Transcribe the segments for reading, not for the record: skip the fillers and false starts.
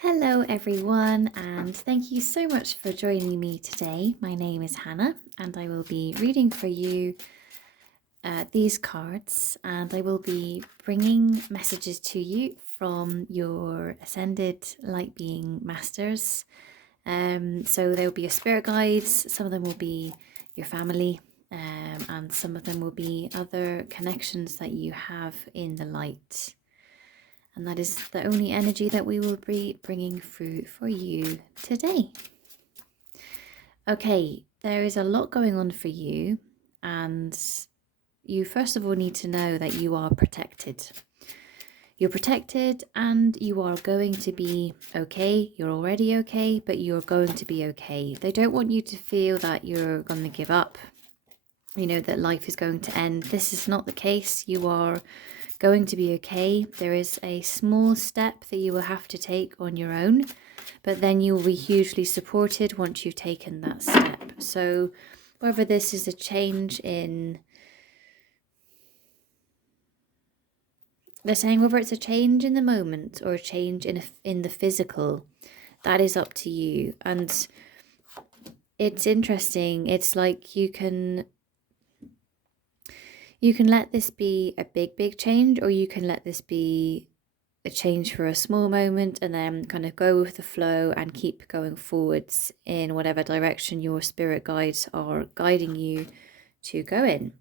Hello, everyone, and thank you so much for joining me today. My name is Hannah, and I will be reading for you these cards, and I will be bringing messages to you from your Ascended Light Being Masters. So there will be your spirit guides, some of them will be your family, and some of them will be other connections that you have in the light. And that is the only energy that we will be bringing through for you today. Okay, there is a lot going on for you, and you first of all need to know that you are protected. You're protected and you are going to be okay. You're already okay, but you're going to be okay. They don't want you to feel that you're going to give up, that life is going to end. This is not the case. You are going to be okay. There is a small step that you will have to take on your own, but then you will be hugely supported once you've taken that step. So whether this is a change in, they're saying whether it's a change in the moment or a change in the physical, that is up to you. And it's interesting. It's like you can let this be a big change, or you can let this be a change for a small moment and then kind of go with the flow and keep going forwards in whatever direction your spirit guides are guiding you to go in.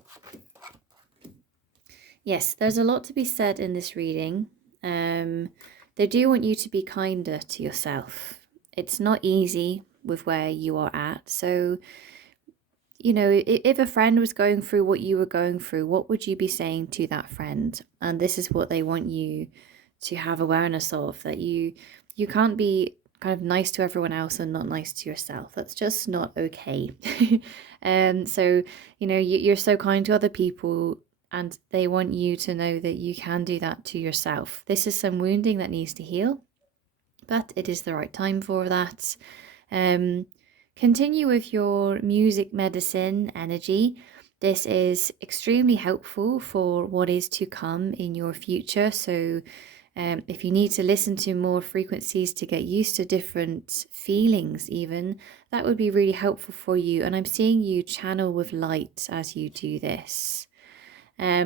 Yes, there's a lot to be said in this reading. They do want you to be kinder to yourself. It's not easy with where you are at. So, if a friend was going through what you were going through, what would you be saying to that friend? And this is what they want you to have awareness of, that you can't be kind of nice to everyone else and not nice to yourself. That's just not okay. So you're so kind to other people, and they want you to know that you can do that to yourself. This is some wounding that needs to heal, but it is the right time for that. Continue with your music medicine energy. This is extremely helpful for what is to come in your future. So if you need to listen to more frequencies to get used to different feelings, even, that would be really helpful for you. And I'm seeing you channel with light as you do this. A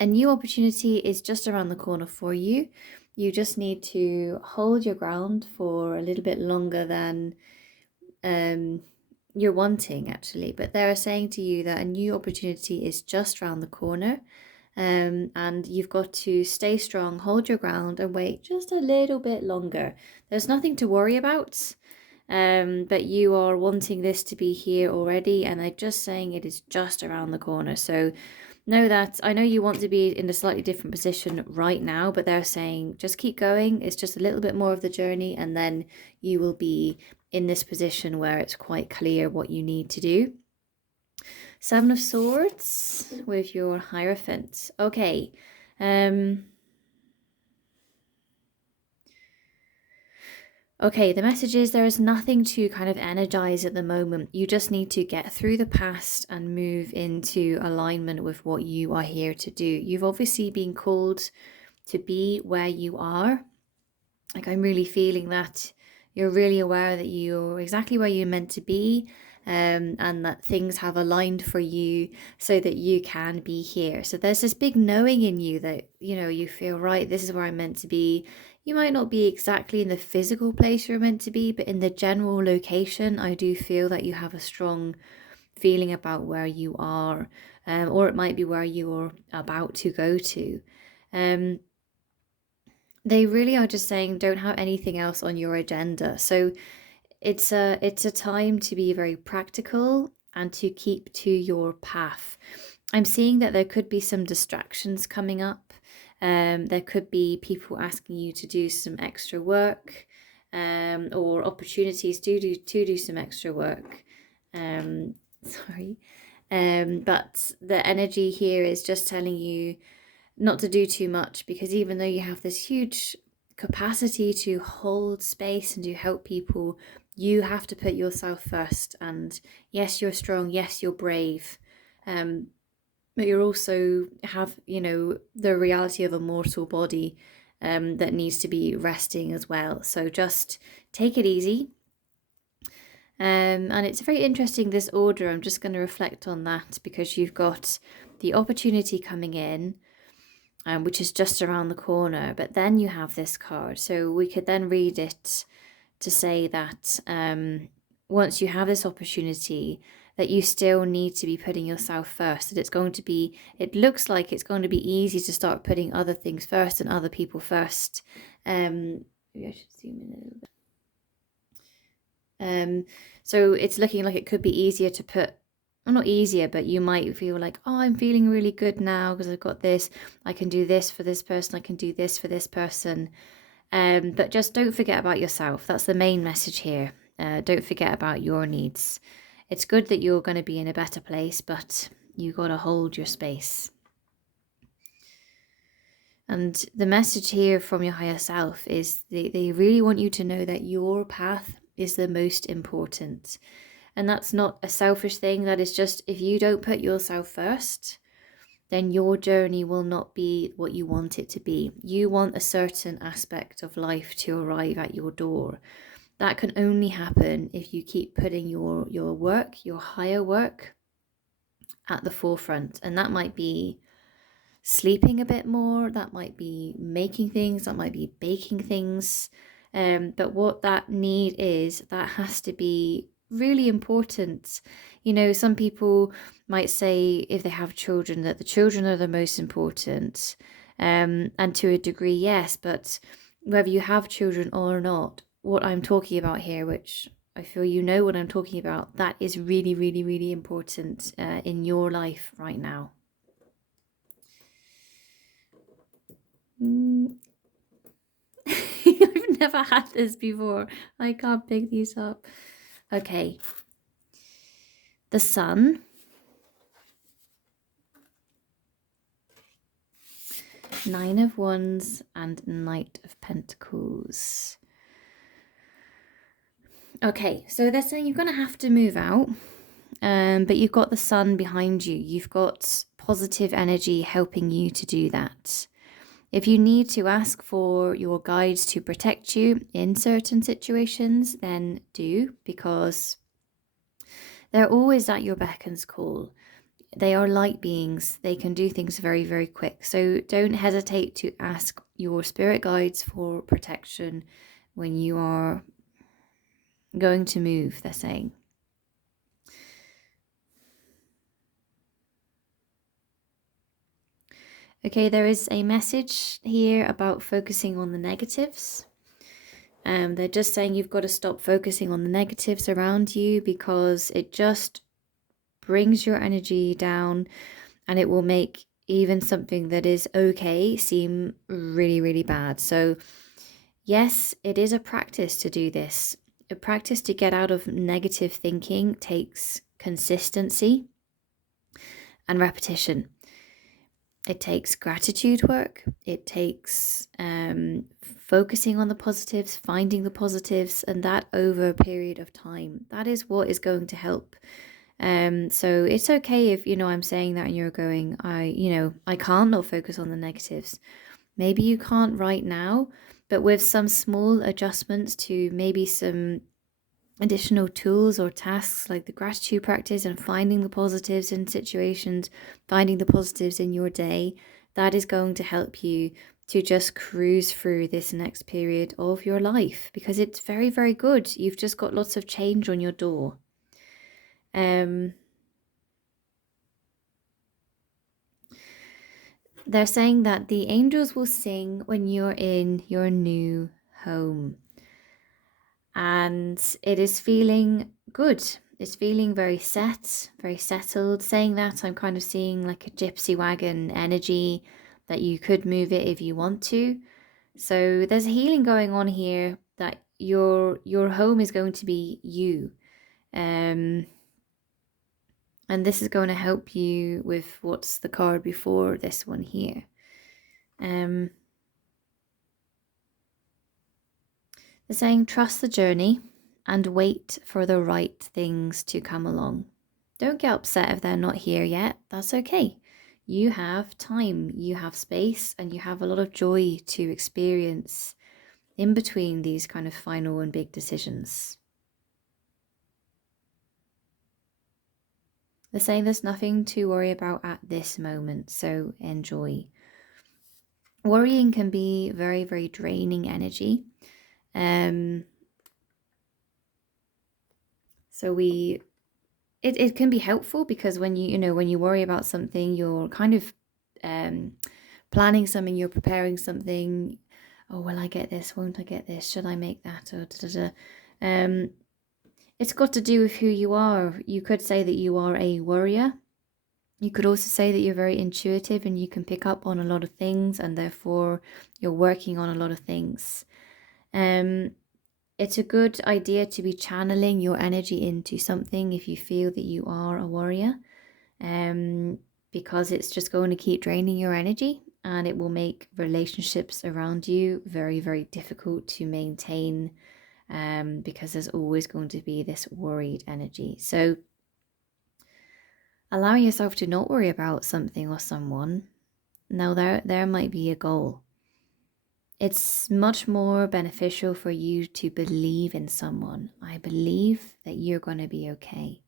new opportunity is just around the corner for you. You just need to hold your ground for a little bit longer than you're wanting, actually. But they're saying to you that a new opportunity is just around the corner. And you've got to stay strong, hold your ground, and wait just a little bit longer. There's nothing to worry about, but you are wanting this to be here already, and they're just saying it is just around the corner. So know that, I know you want to be in a slightly different position right now, but they're saying just keep going. It's just a little bit more of the journey, and then you will be in this position where it's quite clear what you need to do. Seven of Swords with your Hierophant. Okay. Okay, the message is there is nothing to kind of energize at the moment. You just need to get through the past and move into alignment with what you are here to do. You've obviously been called to be where you are. Like, I'm really feeling that you're really aware that you're exactly where you're meant to be, and that things have aligned for you so that you can be here. So there's this big knowing in you that, you feel, right, this is where I'm meant to be. You might not be exactly in the physical place you're meant to be, but in the general location, I do feel that you have a strong feeling about where you are, or it might be where you're about to go to. They really are just saying don't have anything else on your agenda. So it's a time to be very practical and to keep to your path. I'm seeing that there could be some distractions coming up. There could be people asking you to do some extra work, or opportunities to do some extra work. Sorry. But the energy here is just telling you not to do too much, because even though you have this huge capacity to hold space and to help people, you have to put yourself first. And yes, you're strong, yes, you're brave, but you also have, the reality of a mortal body, that needs to be resting as well. So just take it easy. And it's very interesting, this order. I'm just going to reflect on that, because you've got the opportunity coming in, which is just around the corner, but then you have this card. So we could then read it to say that once you have this opportunity, that you still need to be putting yourself first, that it looks like it's going to be easy to start putting other things first and other people first. Maybe I should zoom in a little bit. So it's looking like it could be easier to put, well, not easier, but you might feel like, oh, I'm feeling really good now because I've got this, I can do this for this person, I can do this for this person. But just don't forget about yourself. That's the main message here. Don't forget about your needs. It's good that you're going to be in a better place, but you got to hold your space. And the message here from your higher self is they really want you to know that your path is the most important. And that's not a selfish thing. That is just, if you don't put yourself first, then your journey will not be what you want it to be. You want a certain aspect of life to arrive at your door. That can only happen if you keep putting your work, your higher work, at the forefront. And that might be sleeping a bit more, that might be making things, that might be baking things. But what that need is, that has to be really important. You know, some people might say, if they have children, that the children are the most important. And to a degree, yes, but whether you have children or not, what I'm talking about here, which I feel you know what I'm talking about, that is really, really, really important in your life right now. I've never had this before. I can't pick these up. Okay. The Sun. Nine of Wands and Knight of Pentacles. Okay, so they're saying you're going to have to move out, but you've got the Sun behind you. You've got positive energy helping you to do that. If you need to ask for your guides to protect you in certain situations, then do, because they're always at your beck and call. They are light beings. They can do things very, very quick. So don't hesitate to ask your spirit guides for protection when you are going to move, they're saying. Okay, there is a message here about focusing on the negatives. They're just saying you've got to stop focusing on the negatives around you, because it just brings your energy down, and it will make even something that is okay seem really, really bad. So yes, it is a practice to do this. A practice to get out of negative thinking takes consistency and repetition. It takes gratitude work. It takes focusing on the positives, finding the positives, and that over a period of time. That is what is going to help. So it's okay if, I'm saying that and you're going, I can't not focus on the negatives. Maybe you can't right now, but with some small adjustments to maybe some additional tools or tasks like the gratitude practice and finding the positives in situations, finding the positives in your day, that is going to help you to just cruise through this next period of your life, because it's very, very good. You've just got lots of change on your door. They're saying that the angels will sing when you're in your new home. And it is feeling good. It's feeling very set, very settled. Saying that, I'm kind of seeing like a gypsy wagon energy, that you could move it if you want to. So there's a healing going on here, that your home is going to be you. And this is going to help you with what's the card before this one here. They're saying trust the journey and wait for the right things to come along. Don't get upset if they're not here yet. That's okay. you have time, you have space, and you have a lot of joy to experience in between these kind of final and big decisions. They're saying there's nothing to worry about at this moment, so enjoy. Worrying can be very, very draining energy. So it can be helpful because when when you worry about something, you're kind of planning something, you're preparing something. Oh, will I get this? Won't I get this? Should I make that? Or da, da, da. It's got to do with who you are. You could say that you are a worrier. You could also say that you're very intuitive and you can pick up on a lot of things, and therefore you're working on a lot of things. It's a good idea to be channeling your energy into something if you feel that you are a warrior, because it's just going to keep draining your energy and it will make relationships around you very, very difficult to maintain, because there's always going to be this worried energy. So allowing yourself to not worry about something or someone, now there might be a goal. It's much more beneficial for you to believe in someone. I believe that you're going to be okay.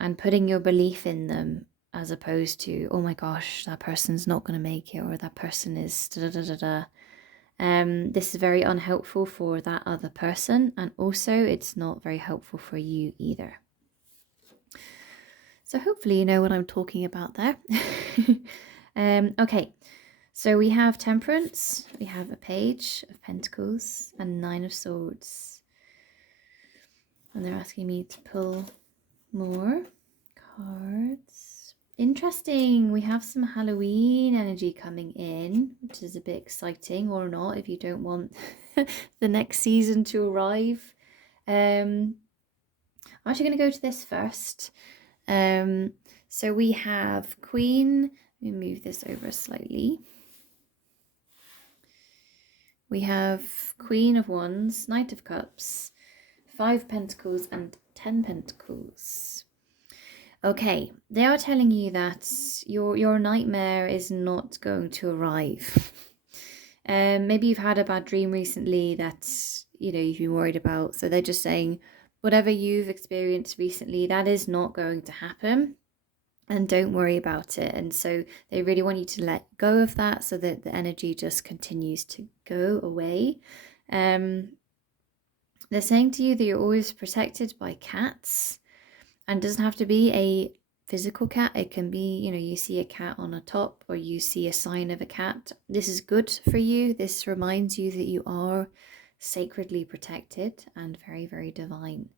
And putting your belief in them as opposed to, oh my gosh, that person's not going to make it, or that person is da da da da da. This is very unhelpful for that other person, and also it's not very helpful for you either. So hopefully you know what I'm talking about there. Okay. So we have Temperance, we have a Page of Pentacles, and 9 of Swords. And they're asking me to pull more cards. Interesting, we have some Halloween energy coming in, which is a bit exciting, or not, if you don't want the next season to arrive. I'm actually going to go to this first. So we have Queen. Let me move this over slightly. We have Queen of Wands, Knight of Cups, 5 Pentacles, and 10 Pentacles. Okay, they are telling you that your nightmare is not going to arrive. Maybe you've had a bad dream recently that you've been worried about. So they're just saying whatever you've experienced recently, that is not going to happen. And don't worry about it. And so they really want you to let go of that so that the energy just continues to go away. They're saying to you that you're always protected by cats, and it doesn't have to be a physical cat. It can be, you see a cat on a top, or you see a sign of a cat. This is good for you. This reminds you that you are sacredly protected and very, very divine.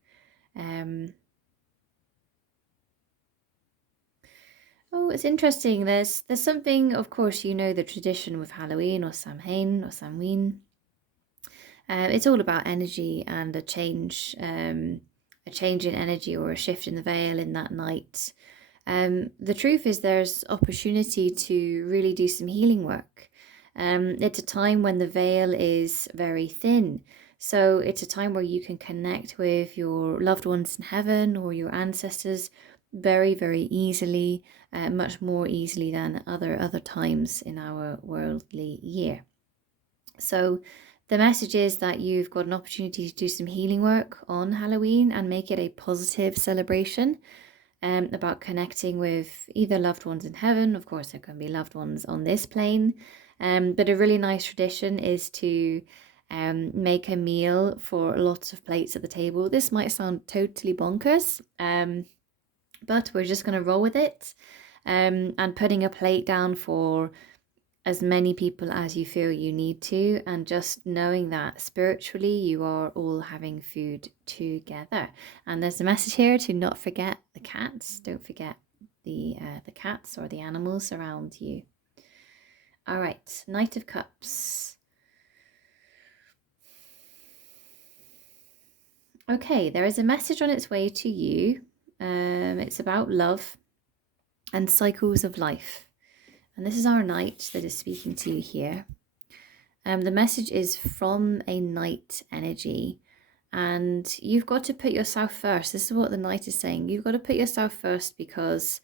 Oh, it's interesting. There's something, of course, the tradition with Halloween or Samhain or Samhain. It's all about energy and a change in energy, or a shift in the veil in that night. The truth is there's opportunity to really do some healing work. It's a time when the veil is very thin. So it's a time where you can connect with your loved ones in heaven or your ancestors very, very easily, much more easily than other times in our worldly year. So the message is that you've got an opportunity to do some healing work on Halloween and make it a positive celebration, about connecting with either loved ones in heaven. Of course, there can be loved ones on this plane, but a really nice tradition is to make a meal for lots of plates at the table. This might sound totally bonkers, but we're just going to roll with it, and putting a plate down for as many people as you feel you need to, and just knowing that spiritually you are all having food together. And there's a message here to not forget the cats. Don't forget the cats or the animals around you. All right, Knight of Cups. Okay, there is a message on its way to you. It's about love and cycles of life. And this is our knight that is speaking to you here. The message is from a knight energy, and you've got to put yourself first. This is what the knight is saying. You've got to put yourself first, because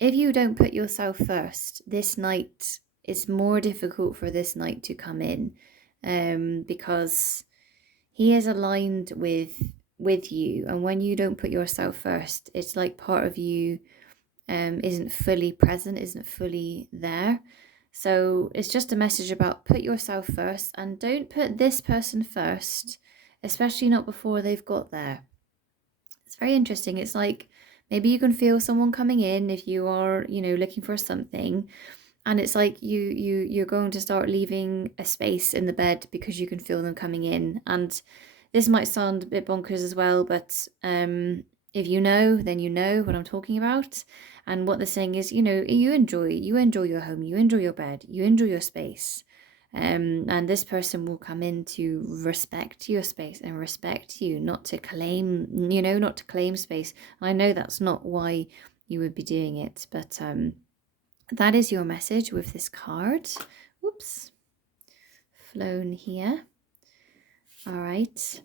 if you don't put yourself first, this night, it's more difficult for this night to come in, because he is aligned with you, and when you don't put yourself first, it's like part of you isn't fully present, isn't fully there. So it's just a message about put yourself first, and don't put this person first, especially not before they've got there. It's very interesting. It's like maybe you can feel someone coming in if you are, looking for something, and it's like you're going to start leaving a space in the bed because you can feel them coming in. And this might sound a bit bonkers as well, but if you know, then you know what I'm talking about. And what they're saying is, you enjoy your home, you enjoy your bed, you enjoy your space. And this person will come in to respect your space and respect you, not to claim, not to claim space. I know that's not why you would be doing it, but that is your message with this card. Whoops, flown here. All right.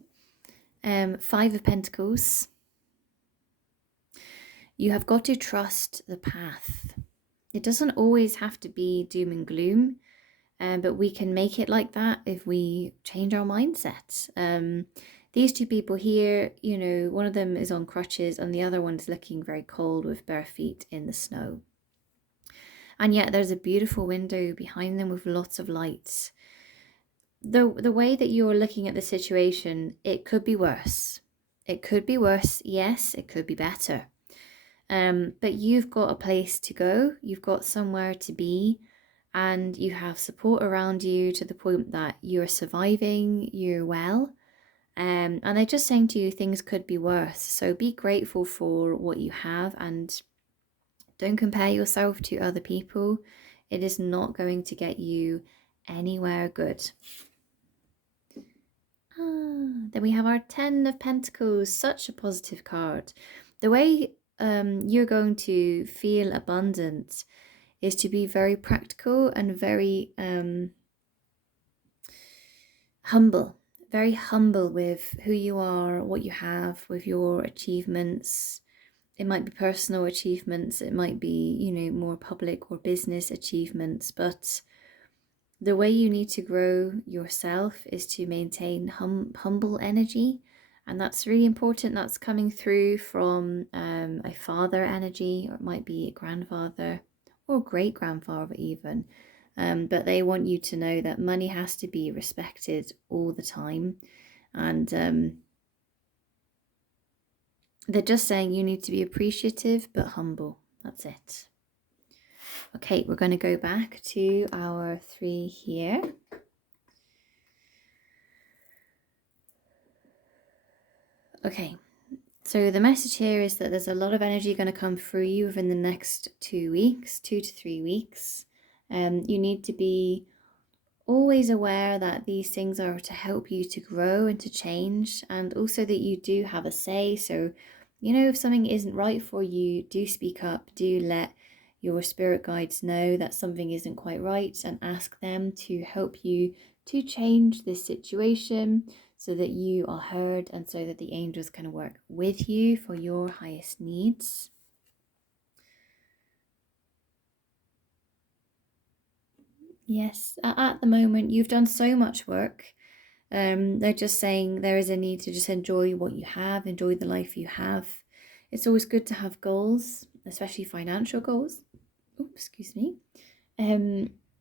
5 of Pentacles. You have got to trust the path. It doesn't always have to be doom and gloom, but we can make it like that if we change our mindset. These 2 people here, one of them is on crutches and the other one is looking very cold with bare feet in the snow. And yet there's a beautiful window behind them with lots of lights. The way that you're looking at the situation, it could be worse. It could be worse, yes, it could be better. But you've got a place to go, you've got somewhere to be, and you have support around you to the point that you're surviving, you're well. And they're just saying to you things could be worse. So be grateful for what you have and don't compare yourself to other people. It is not going to get you anywhere good. Then we have our 10 of Pentacles, such a positive card. The way you're going to feel abundant is to be very practical and very humble. Very humble with who you are, what you have, with your achievements. It might be personal achievements, it might be, more public or business achievements, but the way you need to grow yourself is to maintain humble energy. And that's really important. That's coming through from a father energy, or it might be a grandfather or great grandfather even. But they want you to know that money has to be respected all the time. And they're just saying you need to be appreciative but humble. That's it. Okay, we're going to go back to our 3 here. Okay, so the message here is that there's a lot of energy going to come through you within the next 2 weeks, 2 to 3 weeks. You need to be always aware that these things are to help you to grow and to change, and also that you do have a say. So, if something isn't right for you, do speak up, do let your spirit guides know that something isn't quite right, and ask them to help you to change this situation so that you are heard and so that the angels can work with you for your highest needs. Yes, at the moment, you've done so much work. They're just saying there is a need to just enjoy what you have, enjoy the life you have. It's always good to have goals, especially financial goals. Oops, excuse me.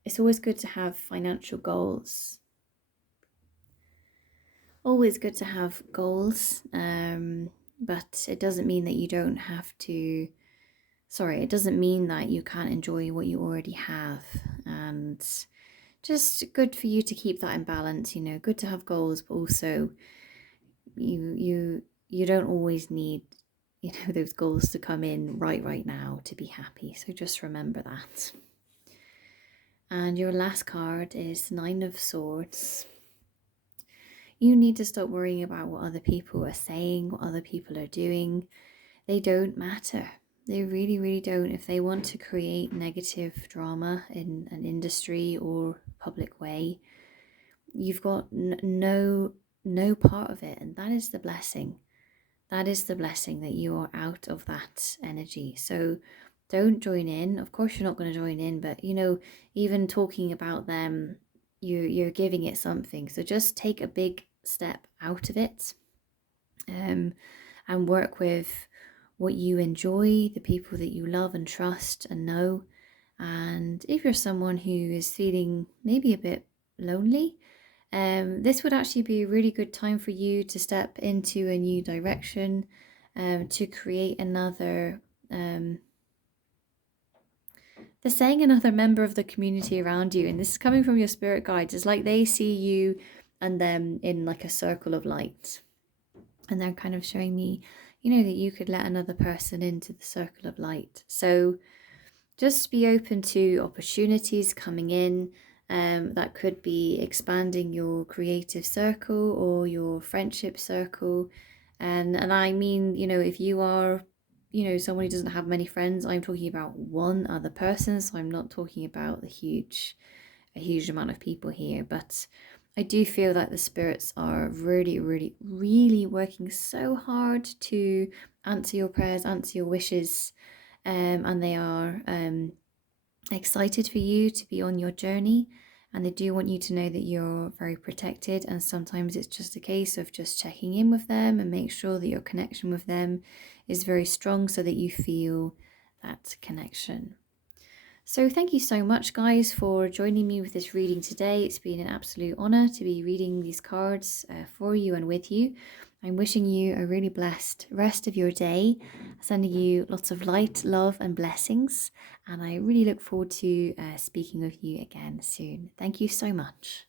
It's always good to have financial goals. Always good to have goals, but it doesn't mean that you don't have to. Sorry, it doesn't mean that you can't enjoy what you already have, and just good for you to keep that in balance. Good to have goals, but also you don't always need those goals to come in right now to be happy. So just remember that. And your last card is 9 of Swords. You need to stop worrying about what other people are saying, what other people are doing. They don't matter. They really, really don't. If they want to create negative drama in an industry or public way, you've got no part of it. And that is the blessing. That is the blessing, that you are out of that energy. So don't join in. Of course, you're not going to join in, but even talking about them, you're giving it something. So just take a big step out of it, and work with what you enjoy, the people that you love and trust and know. And if you're someone who is feeling maybe a bit lonely, this would actually be a really good time for you to step into a new direction, to create another, they're saying another member of the community around you. And this is coming from your spirit guides. It's like they see you and them in like a circle of light. And they're kind of showing me, that you could let another person into the circle of light. So just be open to opportunities coming in. That could be expanding your creative circle or your friendship circle. And I mean, if you are, someone who doesn't have many friends, I'm talking about one other person. So I'm not talking about a huge amount of people here. But I do feel that the spirits are really, really, really working so hard to answer your prayers, answer your wishes. And they are excited for you to be on your journey, and they do want you to know that you're very protected. And sometimes it's just a case of just checking in with them and make sure that your connection with them is very strong so that you feel that connection. So thank you so much, guys, for joining me with this reading today. It's been an absolute honor to be reading these cards for you and with you. I'm wishing you a really blessed rest of your day, sending you lots of light, love, and blessings. And I really look forward to speaking with you again soon. Thank you so much.